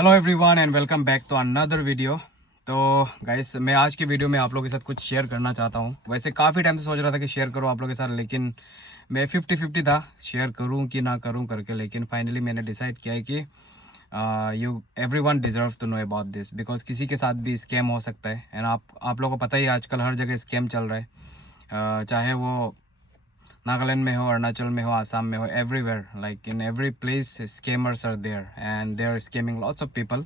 Hello everyone and welcome back to another video. तो guys, मैं आज की वीडियो में आप लोगों के साथ कुछ शेयर करना चाहता हूँ। वैसे काफ़ी टाइम से सोच रहा था कि शेयर करूँ आप लोगों के साथ, लेकिन मैं 50-50 था शेयर करूँ कि ना करूँ करके। लेकिन फाइनली मैंने डिसाइड किया है कि you everyone deserve to know about this, because किसी के साथ भी स्कैम हो सकता है। एंड आप लोगों को पता ही है आजकल हर जगह स्कैम चल रहा है। चाहे वो नागालैंड में हो, अरुणाचल में हो, आसाम में हो, everywhere, like in every place scammers are there and they are scamming lots of people.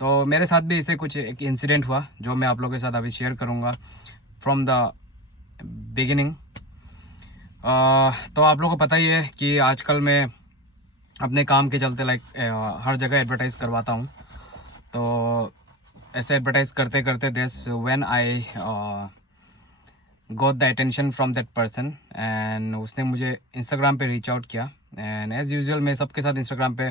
तो मेरे साथ भी ऐसे कुछ एक इंसिडेंट हुआ जो मैं आप लोगों के साथ अभी शेयर करूंगा फ्रॉम द बिगिनिंग। तो आप लोगों को पता ही है कि आजकल मैं अपने काम के चलते लाइक हर जगह एडवर्टाइज करवाता हूँ। तो ऐसे एडवर्टाइज करते करते this when I got the attention from that person, and उसने मुझे इंस्टाग्राम पे रीच आउट किया। एंड एज़ यूजुअल मैं सबके साथ इंस्टाग्राम पे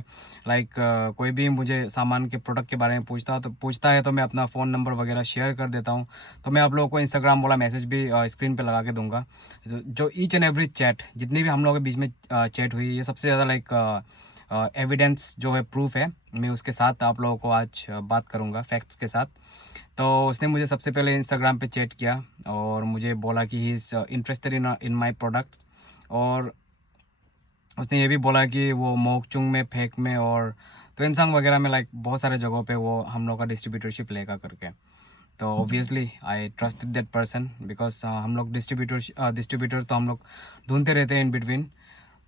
लाइक कोई भी मुझे सामान के प्रोडक्ट के बारे में पूछता है तो मैं अपना फ़ोन नंबर वगैरह शेयर कर देता हूँ। तो मैं आप लोगों को इंस्टाग्राम वाला मैसेज भी स्क्रीन पे लगा के दूंगा। जो ईच एंड एवरी चैट, जितनी भी हम लोगों के बीच में चैट हुई, ये सबसे ज़्यादा लाइक एविडेंस जो है, प्रूफ है, मैं उसके साथ आप लोगों को आज बात करूँगा फैक्ट्स के साथ। तो उसने मुझे सबसे पहले इंस्टाग्राम पे चैट किया और मुझे बोला कि he is interested in my product. और उसने ये भी बोला कि वो मोकचुंग में, फेक में और ट्वेंसांग वगैरह में लाइक बहुत सारे जगहों पे वो हम लोग का डिस्ट्रीब्यूटरशिप लेगा करके। तो obviously I trusted that person, because हम लोग डिस्ट्रीब्यूटर तो हम लोग ढूंढते रहते हैं इन बिटवीन।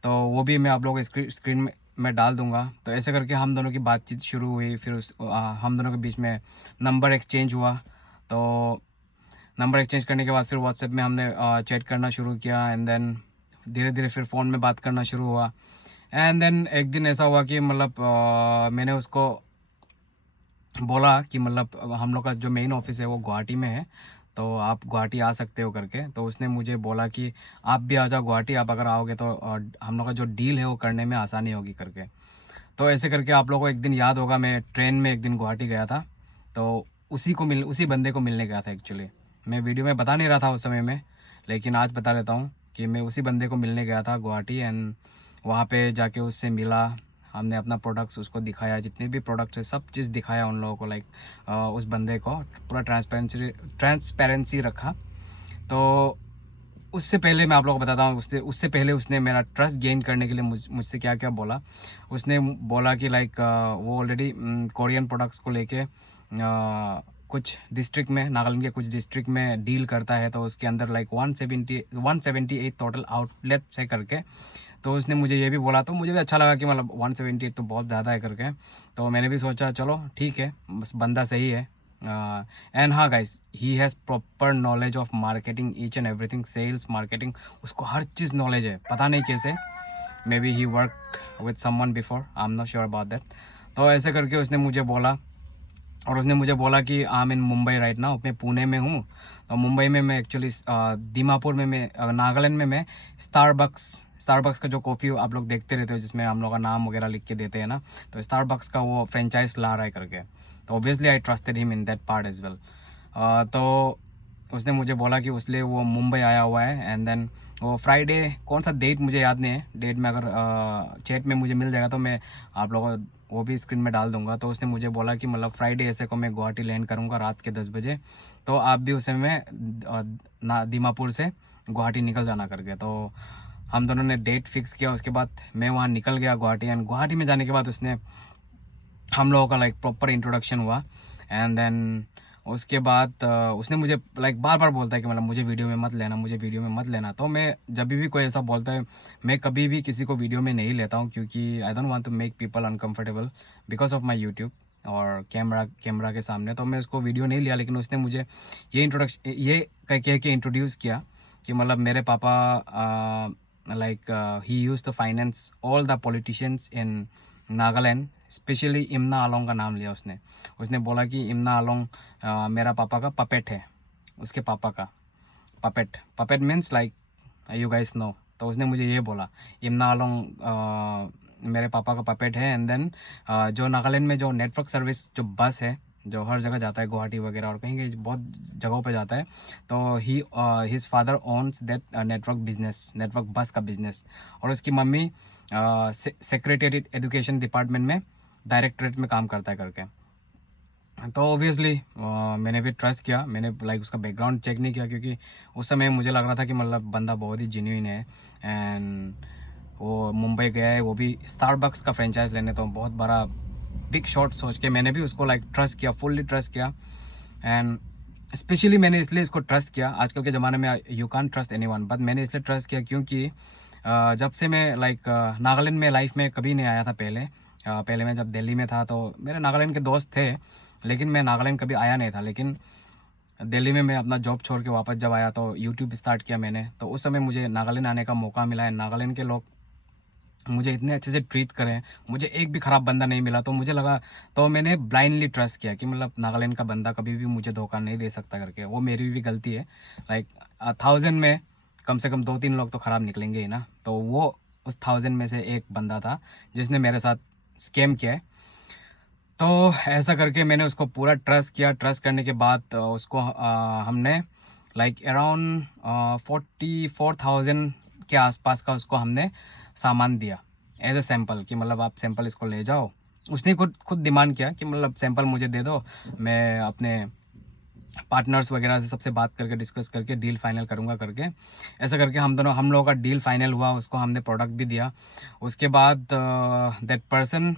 तो वो भी मैं आप लोगों को स्क्रीन में डाल दूंगा। तो ऐसे करके हम दोनों की बातचीत शुरू हुई। फिर हम दोनों के बीच में नंबर एक्सचेंज हुआ। तो नंबर एक्सचेंज करने के बाद फिर व्हाट्सएप में हमने चैट करना शुरू किया। एंड देन धीरे धीरे फिर फ़ोन में बात करना शुरू हुआ। एंड देन एक दिन ऐसा हुआ कि मतलब मैंने उसको बोला कि मतलब हम लोग का जो मेन ऑफिस है वो गुवाहाटी में है, तो आप गुवाहाटी आ सकते हो करके। तो उसने मुझे बोला कि आप भी आ जाओ गुवाहाटी, आप अगर आओगे तो हम लोग का जो डील है वो करने में आसानी होगी करके। तो ऐसे करके आप लोगों को एक दिन याद होगा, मैं ट्रेन में एक दिन गुवाहाटी गया था। तो उसी बंदे को मिलने गया था एक्चुअली। मैं वीडियो में बता नहीं रहा था उस समय में, लेकिन आज बता देता हूँ कि मैं उसी बंदे को मिलने गया था गुवाहाटी। एंड वहाँ पे जाके उससे मिला, हमने अपना प्रोडक्ट्स उसको दिखाया, जितने भी प्रोडक्ट्स है सब चीज़ दिखाया उन लोगों को, लाइक उस बंदे को पूरा ट्रांसपेरेंसी रखा। तो उससे पहले मैं आप लोगों को बताता हूँ, उससे उससे पहले उसने मेरा ट्रस्ट गेन करने के लिए मुझसे क्या क्या बोला। उसने बोला कि लाइक वो ऑलरेडी कोरियन प्रोडक्ट्स को लेके कुछ डिस्ट्रिक्ट में, नागालैंड के कुछ डिस्ट्रिक्ट में डील करता है। तो उसके अंदर लाइक 178 टोटल आउटलेट्स है करके। तो उसने मुझे ये भी बोला, तो मुझे भी अच्छा लगा कि मतलब 178 तो बहुत ज़्यादा है करके। तो मैंने भी सोचा चलो ठीक है, बस बंदा सही है। एंड हाँ guys, he has proper knowledge of marketing, each and everything, sales, marketing, उसको हर चीज़ नॉलेज है। पता नहीं कैसे, maybe he work with someone before, I am not sure about that. तो ऐसे करके उसने मुझे बोला। और उसने मुझे बोला कि I am in Mumbai right now, मैं पुणे में हूँ। तो मुंबई में मैं एक्चुअली दीमापुर में, मैं नागालैंड में मैं स्टारबक्स का जो कॉफ़ी आप लोग देखते रहते हो जिसमें हम लोग का नाम वगैरह लिख के देते हैं ना, तो स्टारबक्स का वो फ्रेंचाइज ला रहा है करके। तो obviously I trusted him in that part as well. तो उसने मुझे बोला कि उसलिए वो मुंबई आया हुआ है। एंड देन वो फ्राइडे, कौन सा डेट मुझे याद नहीं है, डेट में अगर चैट में मुझे मिल जाएगा तो मैं आप लोगों को वो भी स्क्रीन में डाल दूंगा। तो उसने मुझे बोला कि मतलब फ्राइडे ऐसे को मैं गुवाहाटी लैंड करूँगा रात के 10 बजे, तो आप भी उस समय ना दीमापुर से गुवाहाटी निकल जाना करके। तो हम दोनों ने डेट फिक्स किया। उसके बाद मैं वहाँ निकल गया गुवाहाटी। एंड गुवाहाटी में जाने के बाद उसने हम लोगों का लाइक प्रॉपर इंट्रोडक्शन हुआ। एंड देन उसके बाद उसने मुझे लाइक बार बार बोलता है कि मतलब मुझे वीडियो में मत लेना, मुझे वीडियो में मत लेना। तो मैं जब भी कोई ऐसा बोलता है, मैं कभी भी किसी को वीडियो में नहीं लेता हूँ, क्योंकि I don't want to make people uncomfortable because of my YouTube और कैमरा के सामने। तो मैं उसको वीडियो नहीं लिया। लेकिन उसने मुझे ये कह के इंट्रोड्यूस किया कि मतलब मेरे पापा like he used to finance all the politicians in Nagaland, specially Imna Along का नाम लिया उसने। उसने बोला कि इम्ना आलोंग मेरा पापा का पपेट है, उसके पापा का puppet. Puppet means like you guys know. तो उसने मुझे ये बोला, इम्ना आलोंग मेरे पापा का पपेट है। एंड देन जो नागालैंड में जो नेटवर्क सर्विस जो बस है, जो हर जगह जाता है, गुवाहाटी वगैरह और कहीं कहीं बहुत जगहों पे जाता है, तो he his father owns that network bus का बिजनेस। और उसकी मम्मी सेक्रेटेरिएट एजुकेशन डिपार्टमेंट में डायरेक्टरेट में काम करता है करके। तो ऑब्वियसली मैंने भी ट्रस्ट किया, मैंने लाइक उसका बैकग्राउंड चेक नहीं किया, क्योंकि उस समय मुझे लग रहा था कि मतलब बंदा बहुत ही जेन्युइन है। एंड वो मुंबई गया है, वो भी स्टारबक्स का फ्रेंचाइज लेने, तो बहुत बड़ा बिग शॉट सोच के मैंने भी उसको लाइक ट्रस्ट किया, फुल्ली ट्रस्ट किया। एंड स्पेशली मैंने इसलिए इसको ट्रस्ट किया, आजकल के ज़माने में you can't trust anyone, but मैंने इसलिए ट्रस्ट किया क्योंकि जब से मैं लाइक नागालैंड में लाइफ में कभी नहीं आया था पहले। पहले मैं जब दिल्ली में था तो मेरे नागालैंड के दोस्त थे, लेकिन मैं नागालैंड कभी आया नहीं था। लेकिन दिल्ली में मैं अपना जॉब छोड़ के वापस जब आया तो यूट्यूब स्टार्ट किया मैंने, तो उस समय मुझे नागालैंड आने का मौका मिला है। नागालैंड के लोग मुझे इतने अच्छे से ट्रीट करें, मुझे एक भी ख़राब बंदा नहीं मिला, तो मुझे लगा, तो मैंने ब्लाइंडली ट्रस्ट किया कि मतलब नागालैंड का बंदा कभी भी मुझे धोखा नहीं दे सकता करके। वो मेरी भी गलती है, लाइक 1000 में कम से कम 2-3 लोग तो ख़राब निकलेंगे ही ना। तो वो उस 1000 में से एक बंदा था जिसने मेरे साथ स्कैम किया है। तो ऐसा करके मैंने उसको पूरा ट्रस्ट किया। ट्रस्ट करने के बाद उसको हमने लाइक अराउंड 44,000 के आसपास का उसको हमने सामान दिया एज ए सैम्पल, कि मतलब आप सैम्पल इसको ले जाओ। उसने खुद खुद डिमांड किया कि मतलब सैम्पल मुझे दे दो, मैं अपने पार्टनर्स वगैरह से सबसे बात करके डिस्कस करके डील फाइनल करूँगा करके। ऐसा करके हम लोगों का डील फाइनल हुआ, उसको हमने प्रोडक्ट भी दिया। उसके बाद that person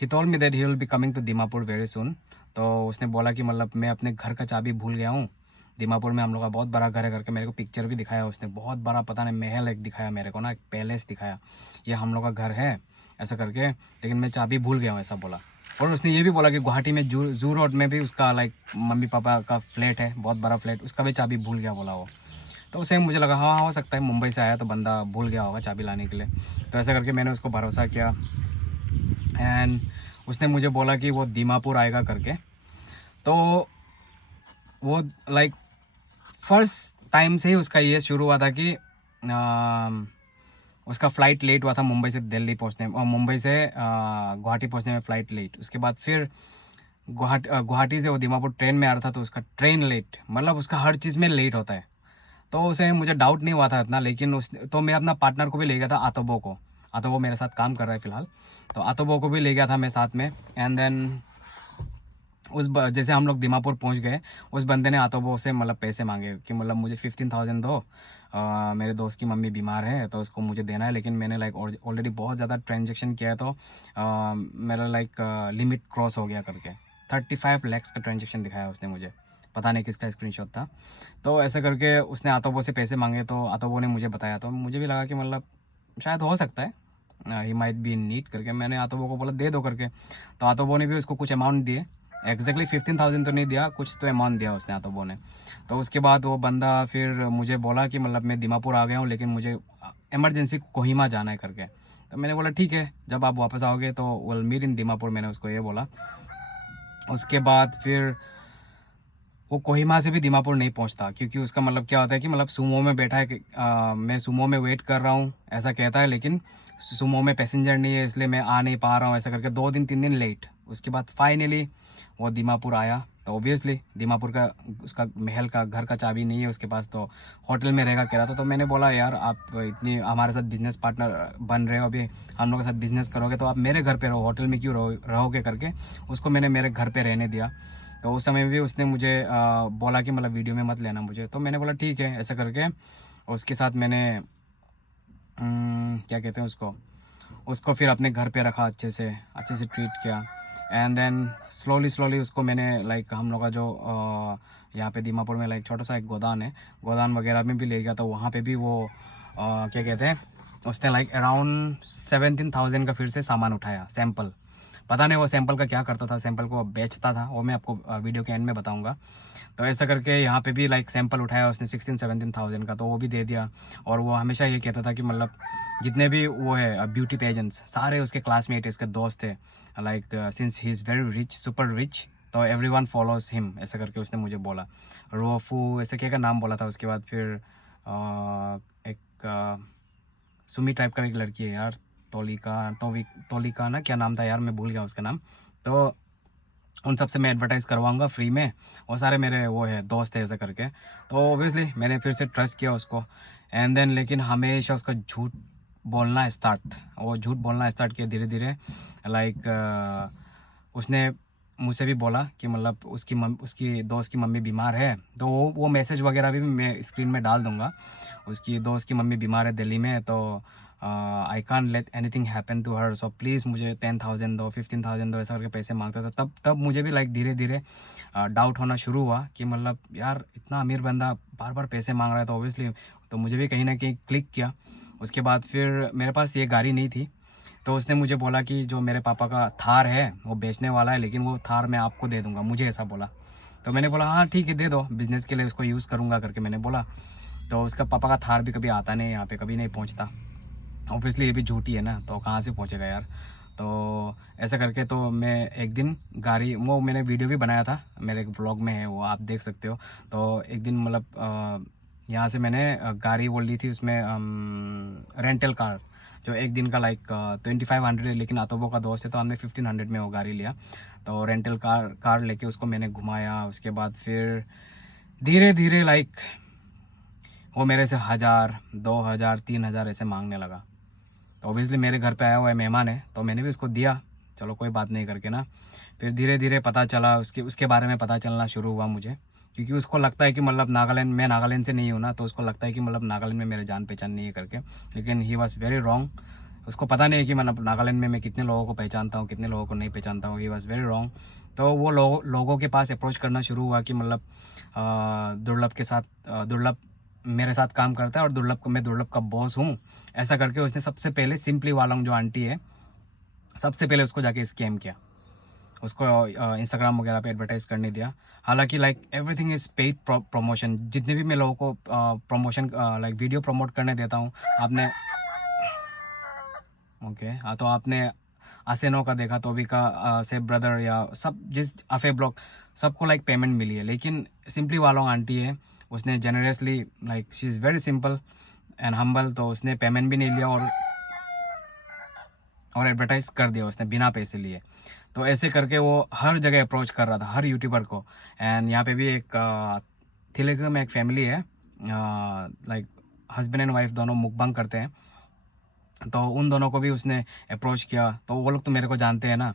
he told me that he will be coming to Dimapur very soon. तो उसने बोला कि मतलब मैं अपने घर का चाबी भूल गया हूँ दीमापुर में, हम लोग का बहुत बड़ा घर है करके। मेरे को पिक्चर भी दिखाया उसने, बहुत बड़ा, पता नहीं महल एक दिखाया मेरे को ना, एक पैलेस दिखाया, ये हम लोग का घर है ऐसा करके, लेकिन मैं चाबी भूल गया हूँ ऐसा बोला। और उसने ये भी बोला कि गुवाहाटी में जू रोड में भी उसका लाइक मम्मी पापा का फ्लैट है, बहुत बड़ा फ्लैट, उसका भी चाबी भूल गया बोला वो। तो उसे मुझे लगा हाँ हो सकता है, मुंबई से आया तो बंदा भूल गया होगा चाबी लाने के लिए। तो ऐसा करके मैंने उसको भरोसा किया। एंड उसने मुझे बोला कि वो दीमापुर आएगा करके। तो वो लाइक फर्स्ट टाइम से ही उसका ये शुरू हुआ था कि उसका फ़्लाइट लेट हुआ था मुंबई से दिल्ली पहुंचने में, और मुंबई से गुवाहाटी पहुंचने में फ़्लाइट लेट। उसके बाद फिर गुवाहाटी से वो दीमापुर ट्रेन में आ रहा था, तो उसका ट्रेन लेट, मतलब उसका हर चीज़ में लेट होता है। तो उसे मुझे डाउट नहीं हुआ था इतना, लेकिन उस तो मैं अपना पार्टनर को भी ले गया था, आतोबो को। आतोबो मेरे साथ काम कर रहा है फ़िलहाल, तो आतोबो को भी ले गया था मैं साथ में। एंड देन जैसे हम लोग दीमापुर पहुंच गए, उस बंदे ने आतोबो से मतलब पैसे मांगे कि मतलब मुझे 15,000 दो, मेरे दोस्त की मम्मी बीमार है तो उसको मुझे देना है। लेकिन मैंने लाइक ऑलरेडी बहुत ज़्यादा ट्रांजेक्शन किया है, तो मेरा लाइक लिमिट क्रॉस हो गया करके 35 लैक्स का ट्रांजेक्शन दिखाया उसने मुझे, पता नहीं किसका स्क्रीनशॉट था। तो ऐसा करके उसने आतोबो से पैसे मांगे, तो आतोबो ने मुझे बताया, तो मुझे भी लगा कि मतलब शायद हो सकता है he might be in need करके। मैंने आतोबो को बोला दे दो करके, तो आतोबो ने भी उसको कुछ अमाउंट दिए, एग्जैक्टली 15,000 तो नहीं दिया, कुछ तो अमाउंट दिया उसने आतोबो ने। तो उसके बाद वो बंदा फिर मुझे बोला कि मतलब मैं दीमापुर आ गया हूँ, लेकिन मुझे इमरजेंसी कोहिमा जाना है करके। तो मैंने बोला ठीक है, जब आप वापस आओगे तो विल मीट इन दीमापुर, मैंने उसको ये बोला। उसके बाद फिर वो कोहिमा से भी दीमापुर नहीं पहुंचता, क्योंकि उसका मतलब क्या होता है कि मतलब सुमो में बैठा है कि मैं सुमो में वेट कर रहा हूँ ऐसा कहता है, लेकिन सुमो में पैसेंजर नहीं है इसलिए मैं आ नहीं पा रहा हूँ, ऐसा करके 2 दिन 3 दिन लेट। उसके बाद फाइनली वो दीमापुर आया। तो ऑब्वियसली दीमापुर का उसका महल का घर का चाबी नहीं है उसके पास, तो होटल में रहेगा कह रहा था। तो मैंने बोला यार आप इतनी हमारे साथ बिजनेस पार्टनर बन रहे हो, अभी हम लोग के साथ बिजनेस करोगे तो आप मेरे घर पे रहो, होटल में क्यों रहोगे करके। उसको मैंने मेरे घर पे रहने दिया। तो उस समय भी उसने मुझे बोला कि मतलब वीडियो में मत लेना मुझे, तो मैंने बोला ठीक है ऐसा करके। उसके साथ मैंने क्या कहते हैं उसको उसको फिर अपने घर पे रखा, अच्छे से ट्रीट किया। एंड देन स्लोली स्लोली उसको मैंने लाइक हम लोग का जो यहाँ पे दीमापुर में लाइक छोटा सा एक गोदान है, गोदान वगैरह में भी ले गया, तो वहाँ पे भी वो क्या कहते हैं उसने लाइक अराउंड 17,000 का फिर से सामान उठाया सैंपल। पता नहीं वो सैंपल का क्या करता था, सैंपल को बेचता था, वो मैं आपको वीडियो के एंड में बताऊंगा। तो ऐसा करके यहाँ पे भी लाइक सैंपल उठाया उसने 16-17,000 का, तो वो भी दे दिया। और वो हमेशा ये कहता था कि मतलब जितने भी वो है ब्यूटी पेजेंट्स सारे उसके क्लासमेट है, उसके दोस्त थे, like since he is very rich, super rich, तो एवरीवन फॉलोज हिम, ऐसा करके उसने मुझे बोला। रोफू ऐसे क्या का नाम बोला था। उसके बाद फिर एक सुमी टाइप का एक लड़की है यार, तोलिका ना क्या नाम था यार, मैं भूल गया उसका नाम। तो उन सब से मैं एडवर्टाइज़ करवाऊंगा फ्री में, वो सारे मेरे वो है दोस्त है ऐसा करके। तो ऑब्वियसली मैंने फिर से ट्रस्ट किया उसको। एंड देन लेकिन हमेशा उसका झूठ बोलना स्टार्ट किया धीरे धीरे, लाइक उसने मुझसे भी बोला कि मतलब उसकी दोस्त की मम्मी बीमार है, तो वो मैसेज वगैरह भी मैं स्क्रीन में डाल दूँगा। उसकी दोस्त की मम्मी बीमार है दिल्ली में, तो I can't let anything happen to her, so please मुझे 10,000 दो, 15,000 दो, ऐसा करके पैसे माँगता था। तब मुझे भी लाइक धीरे-धीरे डाउट होना शुरू हुआ कि मतलब यार इतना अमीर बंदा बार-बार पैसे माँग रहा है, तो ऑब्वियसली तो मुझे भी कहीं न कहीं क्लिक किया। उसके बाद फिर मेरे पास ये गाड़ी नहीं थी, तो उसने मुझे बोला कि जो मेरे पापा का थार है वो बेचने वाला है, लेकिन वो थार मैं आपको दे दूँगा, मुझे ऐसा बोला। तो मैंने बोला हाँ ठीक है, दे दो, बिज़नेस के लिए उसको यूज़ करूँगा करके मैंने बोला। तो उसका पापा का थार भी कभी आता नहीं है यहाँ पे, कभी नहीं पहुँचता। ऑब्वियसली ये भी झूठी है ना, तो कहाँ से पहुँचेगा यार। तो ऐसा करके तो मैं एक दिन गाड़ी, वो मैंने वीडियो भी बनाया था, मेरे एक ब्लॉग में है वो, आप देख सकते हो। तो एक दिन मतलब यहाँ से मैंने गाड़ी वो ली थी, उसमें रेंटल कार, जो एक दिन का लाइक 2500 है, लेकिन अतोबो का दोस्त है तो हमने 1500 में वो गाड़ी लिया। तो रेंटल कार लेके उसको मैंने घुमाया। उसके बाद फिर धीरे धीरे लाइक वो मेरे से 1000, 2000, 3000 ऐसे मांगने लगा। तो ऑब्वियसली मेरे घर पे आया हुआ है, मेहमान है, तो मैंने भी उसको दिया, चलो कोई बात नहीं करके ना। फिर धीरे धीरे पता चला, उसके बारे में पता चलना शुरू हुआ मुझे, क्योंकि उसको लगता है कि मतलब मैं नागालैंड से नहीं हूँ ना, तो उसको लगता है कि मतलब नागालैंड में मेरे जान पहचान नहीं है करके। लेकिन ही वॉज़ वेरी रॉन्ग। उसको पता नहीं है कि मतलब नागालैंड में मैं कितने लोगों को पहचानता हूँ, कितने लोगों को नहीं पहचानता हूँ। He was very wrong. तो वो लोगों के पास अप्रोच करना शुरू हुआ कि मतलब दुर्लभ के साथ दुर्लभ मेरे साथ काम करता है और मैं दुर्लभ का बॉस हूँ, ऐसा करके उसने सबसे पहले सिंपली वालोंग जो आंटी है, सबसे पहले उसको जाके स्कैम किया। उसको इंस्टाग्राम वगैरह पे एडवर्टाइज़ करने दिया। हालाँकि like everything is paid promotion. जितने भी मैं लोगों को प्रमोशन लाइक वीडियो प्रमोट करने देता हूँ, आपने ओके, हाँ, तो आपने आसेनो का देखा, तो का से ब्रदर या सब जिस अफे ब्लॉग, सबको लाइक पेमेंट मिली है। लेकिन सिंपली वालों आंटी है, उसने generously like she is very simple and humble, तो उसने पेमेंट भी नहीं लिया और एडवर्टाइज़ कर दिया उसने बिना पैसे लिए। तो ऐसे करके वो हर जगह अप्रोच कर रहा था, हर यूट्यूबर को। एंड यहाँ पे भी एक तेलुगु में एक फैमिली है, लाइक हस्बैंड एंड वाइफ दोनों मुकबांग करते हैं, तो उन दोनों को भी उसने अप्रोच किया। तो वो लोग तो मेरे को जानते हैं ना,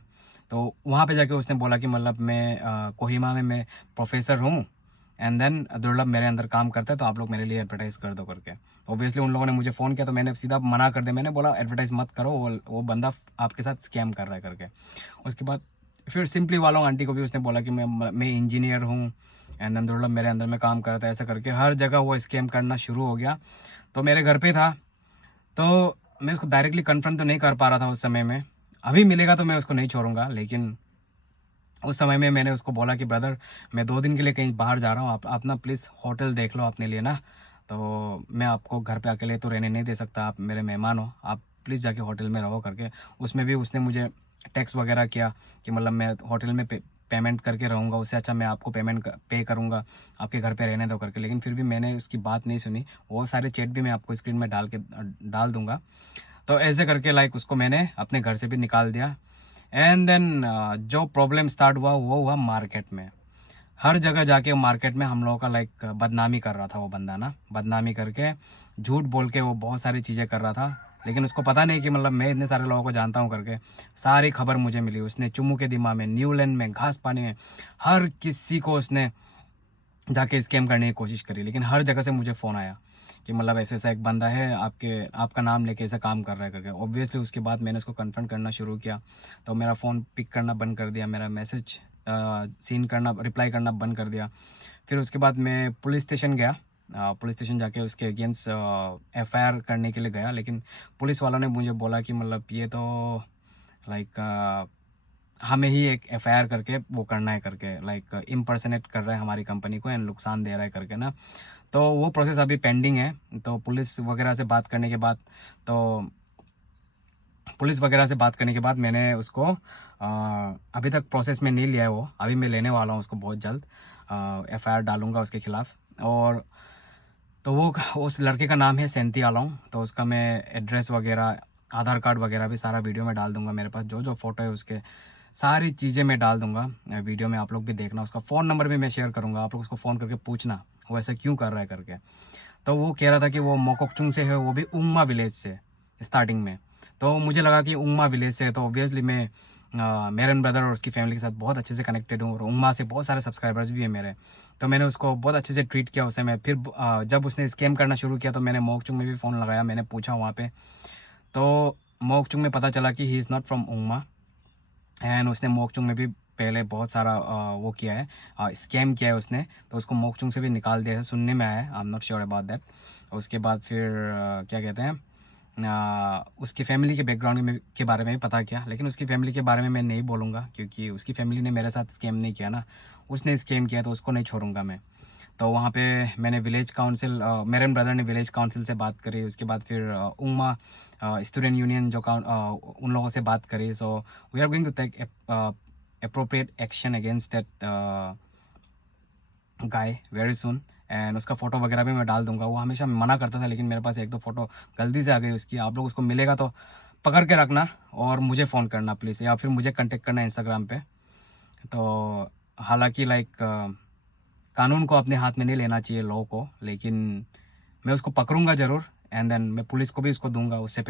तो वहाँ पे जाके उसने बोला कि मतलब मैं कोहिमा में मैं प्रोफेसर हूँ, एंड देन दुर्लभ मेरे अंदर काम करता है, तो आप लोग मेरे लिए एडवर्टाइज़ कर दो करके। ऑब्वियसली उन लोगों ने मुझे फ़ोन किया, तो मैंने सीधा मना कर दिया। मैंने बोला एडवर्टाइज़ मत करो, वो बंदा आपके साथ स्कैम कर रहा है करके। उसके बाद फिर सिंपली वालों आंटी को भी उसने बोला कि मैं इंजीनियर हूँ, एंड देन दुर्लभ मेरे अंदर में काम करता है, ऐसा करके हर जगह वो स्कैम करना शुरू हो गया। तो मेरे घर पे था, तो मैं उसको डायरेक्टली कन्फ्रंट तो नहीं कर पा रहा था उस समय में। अभी मिलेगा तो मैं उसको नहीं छोड़ूँगा, लेकिन उस समय में मैंने उसको बोला कि ब्रदर, मैं 2 दिन के लिए कहीं बाहर जा रहा हूँ, आप ना प्लीज़ होटल देख लो अपने लिए ना। तो मैं आपको घर पे अकेले तो रहने नहीं दे सकता, आप मेरे मेहमान हो, आप प्लीज़ जाके होटल में रहो करके। उसमें भी उसने मुझे टेक्स्ट वगैरह किया कि मतलब मैं होटल में पेमेंट करके रहूँगा, उससे अच्छा मैं आपको पे करूँगा, आपके घर पे रहने दो करके। लेकिन फिर भी मैंने उसकी बात नहीं सुनी। वो सारे चैट भी मैं आपको स्क्रीन में डाल दूँगा। तो ऐसे करके लाइक उसको मैंने अपने घर से भी निकाल दिया। एंड देन जो प्रॉब्लम स्टार्ट हुआ वो हुआ मार्केट में। हर जगह जाके मार्केट में हम लोगों का लाइक बदनामी कर रहा था वो बंदा ना, बदनामी करके झूठ बोल के वो बहुत सारी चीज़ें कर रहा था। लेकिन उसको पता नहीं कि मतलब मैं इतने सारे लोगों को जानता हूँ करके। सारी खबर मुझे मिली। उसने चुम्मू के दिमा में, न्यूलैंड में, घास पानी में, हर किसी को उसने जाके स्कैम करने की कोशिश करी। लेकिन हर जगह से मुझे फ़ोन आया कि मतलब ऐसा-ऐसा एक बंदा है, आपका नाम लेके ऐसा काम कर रहा है करके। ऑब्वियसली उसके बाद मैंने उसको कन्फ्रंट करना शुरू किया, तो मेरा फ़ोन पिक करना बंद कर दिया, मेरा मैसेज रिप्लाई करना बंद कर दिया। फिर उसके बाद मैं पुलिस स्टेशन गया। पुलिस स्टेशन जाके उसके अगेंस्ट एफआईआर करने के लिए गया, लेकिन पुलिस वालों ने मुझे बोला कि मतलब ये तो लाइक हमें ही एक एफआईआर करके वो करना है करके, लाइक इम्पर्सनेट कर रहा है हमारी कंपनी को एंड नुकसान दे रहा है करके ना। तो वो प्रोसेस अभी पेंडिंग है। तो पुलिस वगैरह से बात करने के बाद मैंने उसको अभी तक प्रोसेस में नहीं लिया है वो, अभी मैं लेने वाला हूँ उसको बहुत जल्द। एफआईआर डालूँगा उसके खिलाफ़। और तो वो उस लड़के का नाम है सेंती आलोंग। तो उसका मैं एड्रेस वगैरह, आधार कार्ड वगैरह भी सारा वीडियो में डाल दूँगा। मेरे पास जो फ़ोटो है उसके सारी चीज़ें मैं डाल दूँगा वीडियो में, आप लोग भी देखना। उसका फ़ोन नंबर भी मैं शेयर करूँगा, आप लोग उसको फ़ोन करके पूछना वो ऐसा क्यों कर रहा है करके। तो वो कह रहा था कि वो मोकोकचुंग से है, वो भी उम्मा विलेज से स्टार्टिंग में। तो मुझे लगा कि उम्मा विलेज से है, तो ऑब्वियसली मैं मेरन ब्रदर और उसकी फैमिली के साथ बहुत अच्छे से कनेक्टेड हूँ और उम्मा से बहुत सारे सब्सक्राइबर्स भी हैं मेरे। तो मैंने उसको बहुत अच्छे से ट्रीट किया उसे मैं। फिर जब उसने स्कैम करना शुरू किया तो मैंने मोकचुंग में भी फ़ोन लगाया, मैंने पूछा वहाँ पे। तो मोकचुंग में पता चला कि he is not from Umma and उसने मोकचुंग में भी पहले बहुत सारा वो किया है, स्कैम किया है उसने। तो उसको मोकचुंग से भी निकाल दिया है, सुनने में आया है, आई am not sure about that. उसके बाद फिर क्या कहते हैं, उसकी फैमिली के बैकग्राउंड में के बारे में भी पता किया, लेकिन उसकी फैमिली के बारे में मैं नहीं बोलूँगा क्योंकि उसकी फैमिली ने मेरे साथ स्कैम नहीं किया ना, उसने स्कैम किया तो उसको नहीं छोड़ूंगा मैं। तो वहाँ पे मैंने विलेज काउंसिल, मेरे ब्रदर ने विलेज काउंसिल से बात करी। उसके बाद फिर उम्मा स्टूडेंट यूनियन जो उन लोगों से बात करी। So we are going to take appropriate action against that guy very soon. And उसका फ़ोटो वगैरह भी मैं डाल दूंगा। वो हमेशा मना करता था लेकिन मेरे पास एक दो फ़ोटो गलती से आ गई उसकी। आप लोग उसको मिलेगा तो पकड़ के रखना और मुझे फ़ोन करना प्लीज़, या फिर मुझे कांटेक्ट करना इंस्टाग्राम पे। तो हालांकि कानून को अपने हाथ में नहीं लेना चाहिए, लॉ को, लेकिन मैं उसको पकड़ूंगा ज़रूर एंड देन मैं पुलिस को भी उसको दूंगा। उससे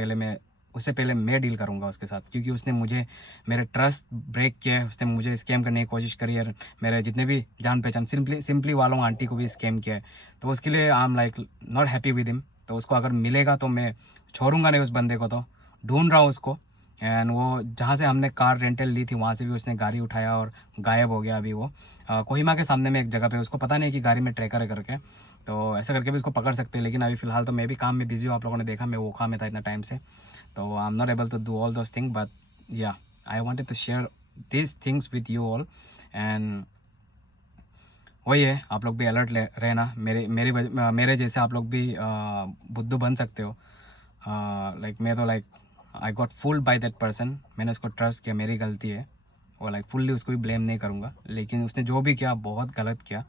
पहले मैं डील करूंगा उसके साथ, क्योंकि उसने मुझे मेरे ट्रस्ट ब्रेक किया है, उसने मुझे स्कैम करने की कोशिश करी है, मेरे जितने भी जान पहचान सिंपली वालों आंटी को भी स्कैम किया है। तो उसके लिए आई am not happy with him. तो उसको अगर मिलेगा तो मैं छोड़ूंगा नहीं उस बंदे को, तो ढूंढ रहा हूँ उसको। एंड वो जहाँ से हमने कार रेंटल ली थी वहाँ से भी उसने गाड़ी उठाया और गायब हो गया। अभी वो कोहिमा के सामने में एक जगह पे, उसको पता नहीं कि गाड़ी में ट्रैकर है करके, तो ऐसा करके भी उसको पकड़ सकते हैं। लेकिन अभी फ़िलहाल तो मैं भी काम में बिजी हूँ, आप लोगों ने देखा मैं वोखा में था इतना टाइम से, तो I am not able to do all those thing. But yeah I wanted to share this things with you all. And वही है, आप लोग भी अलर्ट रहना। मेरे जैसे आप लोग भी बुद्धू बन सकते हो। मैं तो I got fooled by that person. मैंने उसको ट्रस्ट किया, मेरी गलती है। और फुल्ली उसको भी ब्लेम नहीं करूँगा, लेकिन उसने जो भी किया बहुत गलत किया।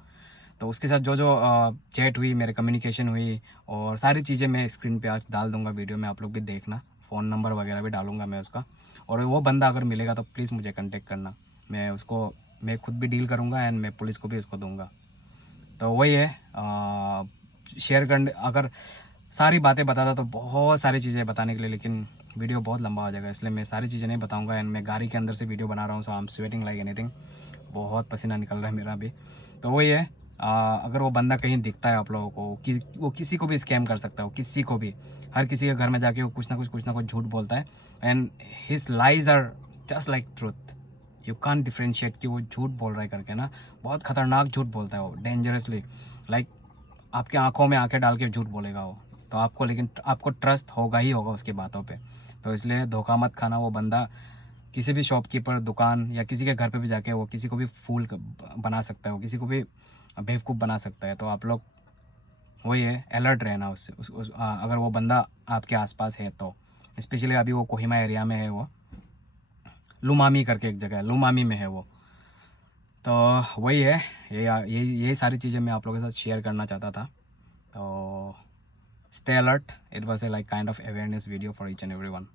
तो उसके साथ जो जो चैट हुई, मेरे कम्युनिकेशन हुई और सारी चीज़ें मैं स्क्रीन पे आज डाल दूँगा वीडियो में, आप लोग भी देखना। फ़ोन नंबर वगैरह भी डालूँगा मैं उसका। और वो बंदा अगर मिलेगा तो प्लीज़ मुझे कांटेक्ट करना। मैं खुद भी डील करूँगा एंड मैं पुलिस को भी उसको दूँगा। तो वही है, शेयर करने अगर सारी बातें बताता तो बहुत सारी चीज़ें बताने के लिए, लेकिन वीडियो बहुत लंबा हो जाएगा, इसलिए मैं सारी चीज़ें नहीं बताऊंगा। एंड मैं गाड़ी के अंदर से वीडियो बना रहा हूँ, so I am sweating like anything. बहुत पसीना निकल रहा है मेरा भी। तो वही है, अगर वो बंदा कहीं दिखता है आप लोगों को, वो किसी को भी स्कैम कर सकता है, वो किसी को भी, हर किसी के घर में जाके वो कुछ ना कुछ झूठ बोलता है। And his lies are just like truth. You can differentiate कि वो झूठ बोल रहा है करके ना, बहुत खतरनाक झूठ बोलता है वो, डेंजरसली। लाइक आपके आंखों में आंखें डाल के झूठ बोलेगा वो। तो लेकिन आपको ट्रस्ट होगा ही होगा उसकी बातों पे। तो इसलिए धोखा मत खाना। वो बंदा किसी भी शॉपकीपर, दुकान या किसी के घर पे भी जाके वो किसी को भी फूल बना सकता है, वो किसी को भी बेवकूफ़ बना सकता है। तो आप लोग वही है, अलर्ट रहना उससे। अगर वो बंदा आपके आसपास है तो, स्पेशली अभी वो कोहिमा एरिया में है, वो लुमामी करके एक जगह है, लुमामी में है वो। तो वही है, ये सारी चीज़ें मैं आप लोगों के साथ शेयर करना चाहता था। तो stay alert. It was a kind of awareness video for each and everyone.